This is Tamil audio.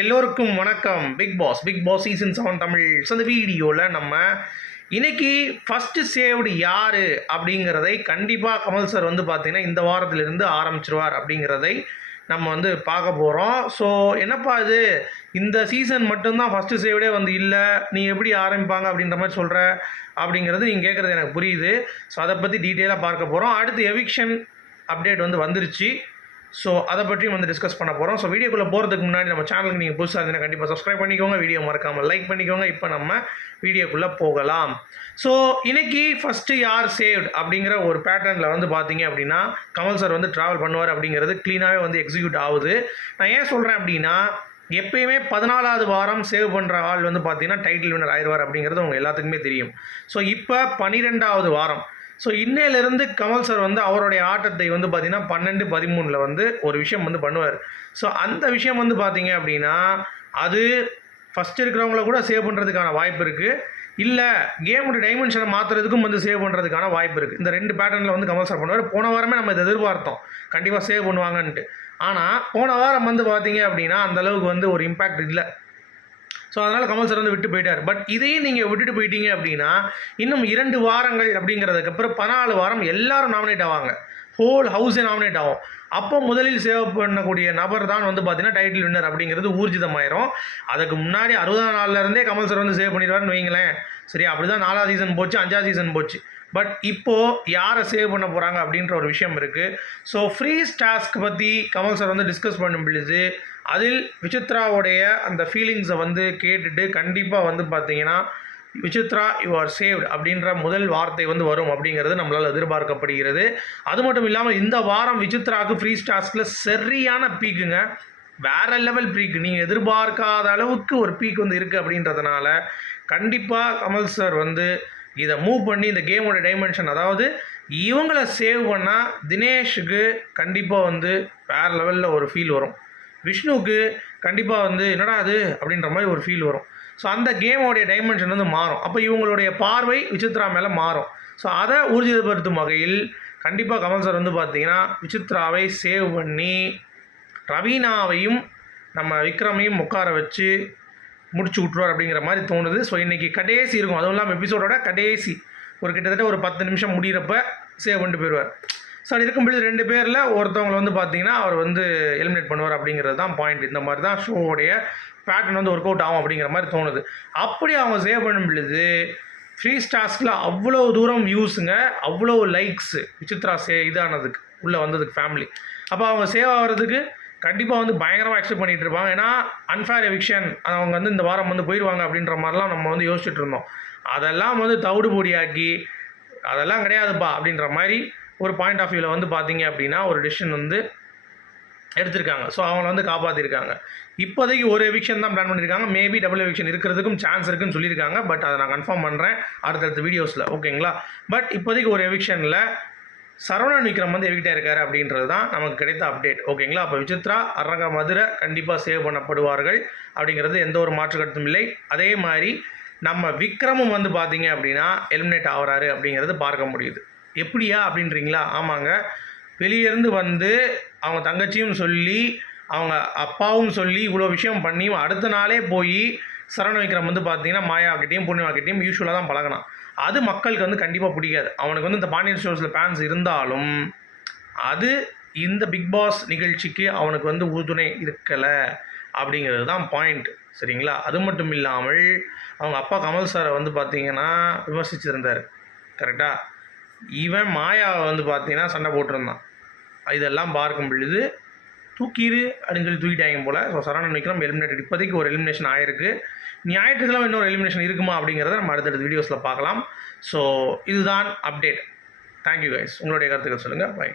எல்லோருக்கும் வணக்கம். Big boss big boss season seven Tamil so வீடியோவில் நம்ம இன்னைக்கு ஃபஸ்ட்டு சேவ்டு யார் அப்படிங்கிறதை கண்டிப்பாக கமல் சார் வந்து பார்த்தீங்கன்னா இந்த வாரத்திலிருந்து ஆரம்பிச்சிருவார் அப்படிங்கிறதை நம்ம வந்து பார்க்க போகிறோம் ஸோ என்னப்பா இது? இந்த சீசன் மட்டும்தான் ஃபஸ்ட்டு சேவ்டே வந்து இல்லை. நீ எப்படி ஆரம்பிப்பாங்க அப்படின்ற மாதிரி சொல்கிற அப்படிங்கிறது நீங்கள் கேட்குறது எனக்கு புரியுது. ஸோ அதை பற்றி டீட்டெயிலாக பார்க்க போகிறோம் அடுத்து எவிக்ஷன் அப்டேட் வந்து வந்துருச்சு. ஸோ அதை பற்றியும் வந்து டிஸ்கஸ் பண்ண போகிறோம் ஸோ வீடியோக்குள்ளே போகிறதுக்கு முன்னாடி நம்ம சேனலுக்கு நீங்கள் புதுசாக இருந்தால் கண்டிப்பாக சப்ஸ்கிரைப் பண்ணிக்கோங்க. வீடியோ மறக்காமல் லைக் பண்ணிக்கோங்க. இப்போ நம்ம வீடியோக்குள்ளே போகலாம். ஸோ இன்னைக்கு ஃபஸ்ட்டு யார் சேவ்ட் அப்படிங்கிற ஒரு பேட்டர்னில் வந்து பார்த்தீங்க அப்படின்னா கமல் சார் வந்து ட்ராவல் பண்ணுவார் அப்படிங்கிறது க்ளீனாகவே வந்து எக்ஸிக்யூட் ஆகுது. நான் ஏன் சொல்கிறேன் அப்படின்னா எப்பயுமே பதினாலாவது வாரம் சேவ் பண்ணுற ஆள் வந்து பார்த்தீங்கன்னா டைட்டில் வினர் ஆயிடுவார் அப்படிங்கிறது உங்கள் எல்லாத்துக்குமே தெரியும். ஸோ இப்போ பன்னிரெண்டாவது வாரம். ஸோ இன்னையிலேருந்து கமல் சார் வந்து அவருடைய ஆட்டத்தை வந்து பார்த்தீங்கன்னா பன்னெண்டு பதிமூணில் வந்து ஒரு விஷயம் வந்து பண்ணுவார். ஸோ அந்த விஷயம் வந்து பார்த்தீங்க அப்படின்னா அது ஃபஸ்ட் இருக்கிறவங்கள கூட சேவ் பண்ணுறதுக்கான வாய்ப்பு இருக்குது இல்லை கேமோட டைமென்ஷனை மாற்றுறதுக்கும் வந்து சேவ் பண்ணுறதுக்கான வாய்ப்பு இருக்குது இந்த ரெண்டு பேட்டர்னில் வந்து கமல் சார் பண்ணுவார். போன வாரமே நம்ம இதை எதிர்பார்த்தோம். கண்டிப்பாக சேவ் பண்ணுவாங்கன்ட்டு. ஆனால் போன வாரம் வந்து பார்த்தீங்க அப்படின்னா அந்தளவுக்கு வந்து ஒரு இம்பேக்ட் இல்லை. ஸோ அதனால் கமல் சார் வந்து விட்டு போயிட்டார். பட் இதையும் நீங்கள் விட்டுட்டு போயிட்டீங்க அப்படின்னா இன்னும் இரண்டு வாரங்கள் அப்படிங்கிறதுக்கு அப்புறம் பதினாலு வாரம் எல்லாரும் நாமினேட் ஆவாங்க. ஹோல் ஹவுஸே நாமினேட் ஆகும். அப்போ முதலில் சேவ் பண்ணக்கூடிய நபர் தான் வந்து பார்த்தீங்கன்னா டைட்டில் வின்னர் அப்படிங்கிறது ஊர்ஜிதமாயிரும். அதுக்கு முன்னாடி அறுபதாம் நாளில் இருந்தே கமல் சார் வந்து சேவ் பண்ணிடுவார்னு வைங்களேன். சரி அப்படி தான் நாலாவது சீசன் போச்சு அஞ்சாவது சீசன் போச்சு. பட் இப்போது யாரை சேவ் பண்ண போகிறாங்க அப்படின்ற ஒரு விஷயம் இருக்குது ஸோ ஃப்ரீஸ் டாஸ்க் பற்றி கமல் சார் வந்து டிஸ்கஸ் பண்ணும் பொழுது அதில் விசித்ராவுடைய அந்த ஃபீலிங்ஸை வந்து கேட்டுட்டு கண்டிப்பாக வந்து பார்த்தீங்கன்னா விசித்ரா யூ ஆர் சேவ்ட் அப்படின்ற முதல் வார்த்தை வந்து வரும் அப்படிங்கிறது நம்மளால் எதிர்பார்க்கப்படுகிறது. அது மட்டும் இல்லாமல் இந்த வாரம் விசித்ராவுக்கு ஃப்ரீ டாஸ்கில் சரியான பீக்குங்க வேற லெவல் பீக் நீங்கள் எதிர்பார்க்காத அளவுக்கு ஒரு பீக் வந்து இருக்குது அப்படின்றதுனால கண்டிப்பாக கமல் சார் வந்து இதை மூவ் பண்ணி இந்த கேமோட டைமென்ஷன் அதாவது இவங்கள சேவ் பண்ணால் தினேஷுக்கு கண்டிப்பாக வந்து வேறு லெவலில் ஒரு ஃபீல் வரும். விஷ்ணுவுக்கு கண்டிப்பாக வந்து என்னடா அது அப்படின்ற மாதிரி ஒரு ஃபீல் வரும். ஸோ அந்த கேமோடைய டைமென்ஷன் வந்து மாறும். அப்போ இவங்களுடைய பார்வை விசித்ரா மேலே மாறும். ஸோ அதை ஊர்ஜிதப்படுத்தும் வகையில் கண்டிப்பாக கமல் சார் வந்து பார்த்தீங்கன்னா விசித்ராவை சேவ் பண்ணி ரவீனாவையும் நம்ம விக்ரமையும் உட்கார வச்சு முடிச்சு விட்ருவார் அப்படிங்கிற மாதிரி தோணுது. ஸோ இன்றைக்கி கடைசி இருக்கும். அதுவும் இல்லாமல் எபிசோடோட கடைசி ஒரு கிட்டத்தட்ட ஒரு பத்து நிமிஷம் முடிகிறப்ப சேவ் பண்ணிட்டு போயிடுவார். ஸோ அது இருக்கும் பொழுது ரெண்டு பேரில் ஒருத்தவங்களை வந்து பார்த்தீங்கன்னா அவர் வந்து எலிமினேட் பண்ணுவார் அப்படிங்கிறது தான் பாயிண்ட் இந்த மாதிரி தான் ஷோவுடைய பேட்டர்ன் வந்து ஒர்க் அவுட் ஆகும் அப்படிங்கிற மாதிரி தோணுது. அப்படி அவங்க சேவ் பண்ணும் பொழுது ஃப்ரீ ஸ்டார்ஸில் அவ்வளோ தூரம் வியூஸுங்க அவ்வளோ லைக்ஸு விசித்ரா சே இதானதுக்கு உள்ளே வந்ததுக்கு ஃபேமிலி அப்போ அவங்க சேவ் ஆகிறதுக்கு கண்டிப்பாக வந்து பயங்கரமாக அக்செப்ட் பண்ணிகிட்டு இருப்பாங்க. ஏன்னா அன்ஃபேர் எவிக்ஷன் அவங்க வந்து இந்த வாரம் வந்து போயிடுவாங்க அப்படின்ற மாதிரிலாம் நம்ம வந்து யோசிச்சுட்டு இருந்தோம். அதெல்லாம் வந்து தவிடு பொடியாக்கி அதெல்லாம் கிடையாதுப்பா அப்படின்ற மாதிரி ஒரு பாயிண்ட் ஆஃப் வியூவில் வந்து பார்த்தீங்க அப்படின்னா ஒரு டிசிஷன் வந்து எடுத்திருக்காங்க. ஸோ அவங்கள வந்து காப்பாற்றிருக்காங்க இப்போதைக்கு ஒரு எவிக்ஷன் தான் பிளான் பண்ணியிருக்காங்க மேபி டபுள் எவிக்ஷன் இருக்கிறதுக்கும் சான்ஸ் இருக்குன்னு சொல்லியிருக்காங்க. பட் அதை நான் கன்ஃபார்ம் பண்ணுறேன் அடுத்தடுத்த வீடியோஸில் ஓகேங்களா பட் இப்போதைக்கு ஒரு எவிக்ஷனில் சரவணன் விக்ரம் வந்து எவிக்கிட்டே இருக்காரு அப்படின்றது தான் நமக்கு கிடைத்த அப்டேட் ஓகேங்களா அப்போ விசித்ரா அரங்க மதுரை கண்டிப்பாக சேவ் பண்ணப்படுவார்கள் அப்படிங்கிறது எந்த ஒரு மாற்று கருத்தும் இல்லை. அதே மாதிரி நம்ம விக்ரமும் வந்து பார்த்தீங்க அப்படின்னா எலிமினேட் ஆகிறாரு அப்படிங்கிறது பார்க்க முடியுது. எப்படியா அப்படின்றீங்களா? ஆமாங்க. வெளியேருந்து வந்து அவங்க தங்கச்சியும் சொல்லி அவங்க அப்பாவும் சொல்லி இவ்வளோ விஷயம் பண்ணி அடுத்த நாளே போய் சரண விக்ரம் வந்து பார்த்தீங்கன்னா மாயாக்கிட்டையும் பூர்ணிமாக்கிட்டையும் யூஸ்வலாக தான் பழகினான். அது மக்களுக்கு வந்து கண்டிப்பாக பிடிக்காது. அவனுக்கு வந்து இந்த பாண்டியன் ஸ்டோர்ஸில் ஃபேன்ஸ் இருந்தாலும் அது இந்த பிக் பாஸ் நிகழ்ச்சிக்கு அவனுக்கு வந்து உறுதுணை இருக்கலை அப்படிங்கிறது தான் பாயிண்ட் சரிங்களா? அது மட்டும் இல்லாமல் அவங்க அப்பா கமல் சாரை வந்து பார்த்தீங்கன்னா விமர்சிச்சிருந்தார். கரெக்டாக இவன் மாயாவை வந்து பார்த்தீங்கன்னா சண்டை போட்டிருந்தான். இதெல்லாம் பார்க்கும் பொழுது தூக்கிடு அப்படின்னு சொல்லி தூக்கிட்டாங்க போல். ஸோ சரவணன் விக்ரம் எலிமினேட்டட் இப்போதைக்கு ஒரு எலிமினேஷன் ஆயிருக்கு. ஞாயிற்றுக்கிழமை இன்னொரு எலிமினேஷன் இருக்குமா அப்படிங்கிறத நம்ம அடுத்தடுத்த வீடியோஸில் பார்க்கலாம். ஸோ இதுதான் அப்டேட் தேங்க்யூ கைஸ் உங்களுடைய கருத்துக்கள் சொல்லுங்கள் பை